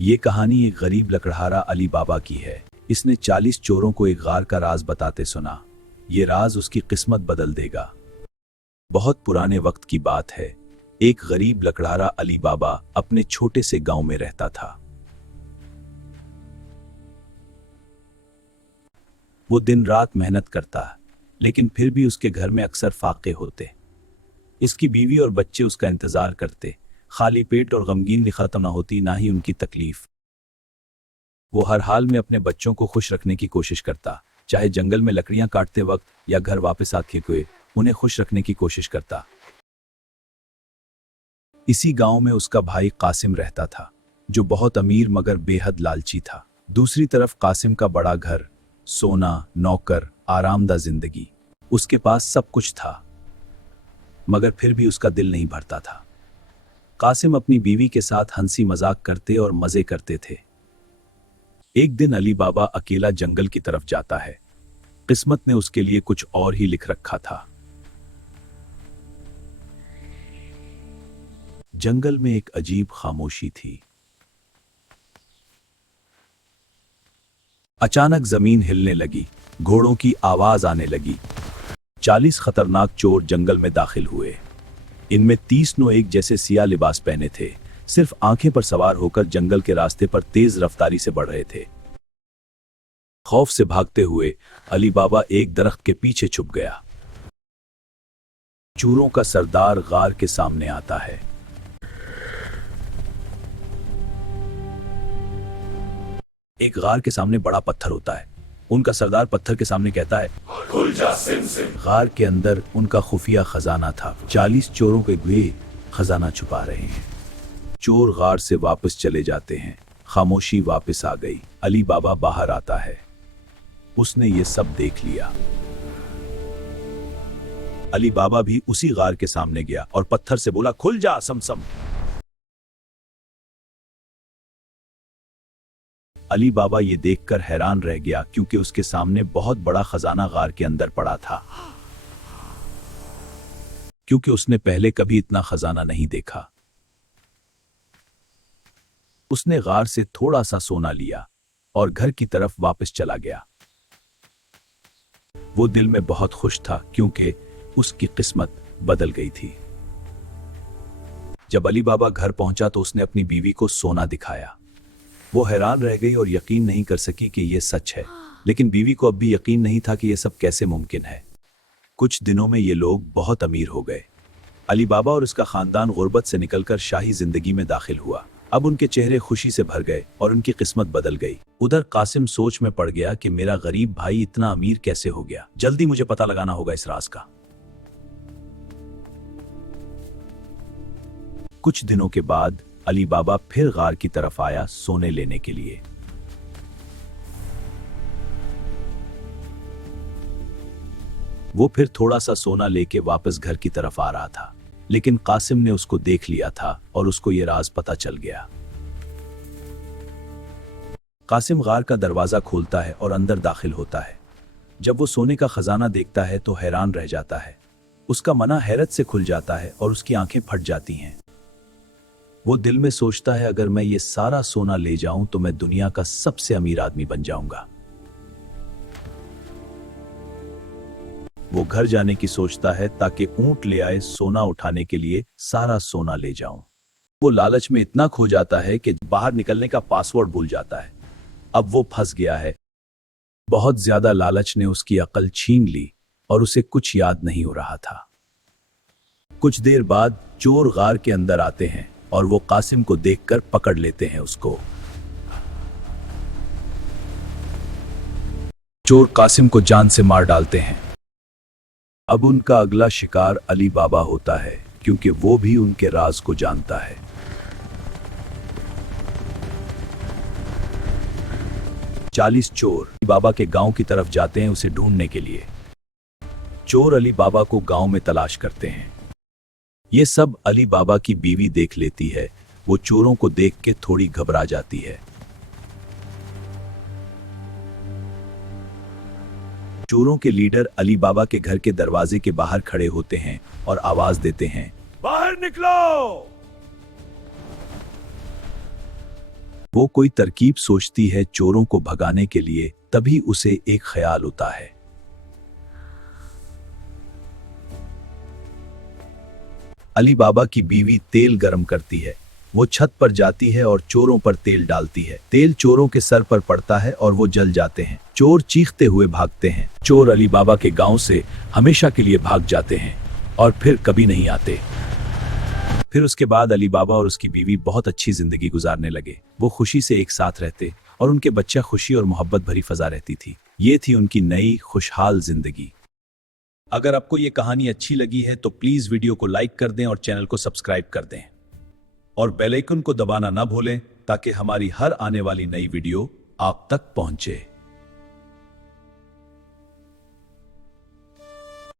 ये कहानी एक गरीब लकड़हारा अली बाबा की है। इसने 40 चोरों को एक गार का राज बताते सुना। ये राज उसकी किस्मत बदल देगा। बहुत पुराने वक्त की बात है। एक गरीब लकड़हारा अली बाबा अपने छोटे से गांव में रहता था। वो दिन रात मेहनत करता, लेकिन फिर भी उसके घर में अक्सर फाके होते। इसकी बीवी और बच्चे उसका इंतजार करते। खाली पेट और गमगीन खत्म ना होती, ना ही उनकी तकलीफ। वो हर हाल में अपने बच्चों को खुश रखने की कोशिश करता, चाहे जंगल में लकड़ियां काटते वक्त या घर वापस आते हुए उन्हें खुश रखने की कोशिश करता। इसी गांव में उसका भाई कासिम रहता था, जो बहुत अमीर मगर बेहद लालची था। दूसरी तरफ कासिम का बड़ा घर, सोना, नौकर, आरामदायक जिंदगी। उसके पास सब कुछ था, मगर फिर भी उसका दिल नहीं भरता था। कासिम अपनी बीवी के साथ हंसी मजाक करते और मजे करते थे। एक दिन अली बाबा अकेला जंगल की तरफ जाता है। किस्मत ने उसके लिए कुछ और ही लिख रखा था। जंगल में एक अजीब खामोशी थी। अचानक जमीन हिलने लगी, घोड़ों की आवाज आने लगी। 40 खतरनाक चोर जंगल में दाखिल हुए। इनमें 30 एक जैसे सिया लिबास पहने थे, सिर्फ आंखें पर सवार होकर जंगल के रास्ते पर तेज रफ्तारी से बढ़ रहे थे। खौफ से भागते हुए अली बाबा एक दरख्त के पीछे छुप गया। चोरों का सरदार गार के सामने आता है। एक गार के सामने बड़ा पत्थर होता है। उनका सरदार पत्थर के सामने कहता है, खुल जा सिम सिम। गार के अंदर उनका खुफिया खजाना था। 40 चोरों के वे खजाना छुपा रहे हैं। चोर गार से वापस चले जाते हैं। खामोशी वापस आ गई। अली बाबा बाहर आता है। उसने ये सब देख लिया। अली बाबा भी उसी गार के सामने गया और पत्थर से बोला, खुल जा समसम। अली बाबा ये देखकर हैरान रह गया, क्योंकि उसके सामने बहुत बड़ा खजाना गार के अंदर पड़ा था। क्योंकि उसने पहले कभी इतना खजाना नहीं देखा। उसने गार से थोड़ा सा सोना लिया और घर की तरफ वापस चला गया। वो दिल में बहुत खुश था, क्योंकि उसकी किस्मत बदल गई थी। जब अली बाबा घर पहुंचा तो उसने अपनी बीवी को सोना दिखाया। वो हैरान रह गई और यकीन नहीं कर सकी कि यह सच है। लेकिन बीवी को अब भी यकीन नहीं था कि यह सब कैसे मुमकिन है। कुछ दिनों में ये लोग बहुत अमीर हो गए। अली बाबा और उसका खानदान गुर्बत से निकलकर शाही जिंदगी में दाखिल हुआ। अब उनके चेहरे खुशी से भर गए और उनकी किस्मत बदल गई। उधर कासिम सोच में पड़ गया कि मेरा गरीब भाई इतना अमीर कैसे हो गया। जल्दी मुझे पता लगाना होगा इस राज का। कुछ दिनों के बाद अली बाबा फिर गार की तरफ आया सोने लेने के लिए। वो फिर थोड़ा सा सोना लेके वापस घर की तरफ आ रहा था, लेकिन कासिम ने उसको देख लिया था और उसको ये राज पता चल गया। कासिम गार का दरवाजा खोलता है और अंदर दाखिल होता है। जब वो सोने का खजाना देखता है तो हैरान रह जाता है। उसका मना हैरत से खुल जाता है और उसकी आंखें फट जाती हैं। वो दिल में सोचता है, अगर मैं ये सारा सोना ले जाऊं तो मैं दुनिया का सबसे अमीर आदमी बन जाऊंगा। वो घर जाने की सोचता है ताकि ऊंट ले आए सोना उठाने के लिए सारा सोना ले जाऊं। वो लालच में इतना खो जाता है कि बाहर निकलने का पासवर्ड भूल जाता है। अब वो फंस गया है। बहुत ज्यादा लालच ने उसकी अकल छीन ली और उसे कुछ याद नहीं हो रहा था। कुछ देर बाद चोर गार के अंदर आते हैं और वो कासिम को देखकर पकड़ लेते हैं उसको। चोर कासिम को जान से मार डालते हैं। अब उनका अगला शिकार अली बाबा होता है, क्योंकि वो भी उनके राज को जानता है। चालीस चोर अली बाबा के गांव की तरफ जाते हैं उसे ढूंढने के लिए। चोर अली बाबा को गांव में तलाश करते हैं। ये सब अली बाबा की बीवी देख लेती है। वो चोरों को देख के थोड़ी घबरा जाती है। चोरों के लीडर अली बाबा के घर के दरवाजे के बाहर खड़े होते हैं और आवाज देते हैं, बाहर निकलो। वो कोई तरकीब सोचती है चोरों को भगाने के लिए, तभी उसे एक ख्याल आता है। अली बाबा की बीवी तेल गरम करती है। वो छत पर जाती है और चोरों पर तेल डालती है। तेल चोरों के सर पर पड़ता है और वो जल जाते हैं। चोर चीखते हुए भागते हैं। चोर अली बाबा के गांव से हमेशा के लिए भाग जाते हैं और फिर कभी नहीं आते। फिर उसके बाद अली बाबा और उसकी बीवी बहुत अच्छी जिंदगी गुजारने लगे। वो खुशी से एक साथ रहते और उनके बच्चा खुशी और मोहब्बत भरी फजा रहती थी। ये थी उनकी नई खुशहाल जिंदगी। अगर आपको ये कहानी अच्छी लगी है तो प्लीज वीडियो को लाइक कर दें और चैनल को सब्सक्राइब कर दें और बेल आइकन को दबाना ना भूलें ताकि हमारी हर आने वाली नई वीडियो आप तक पहुंचे।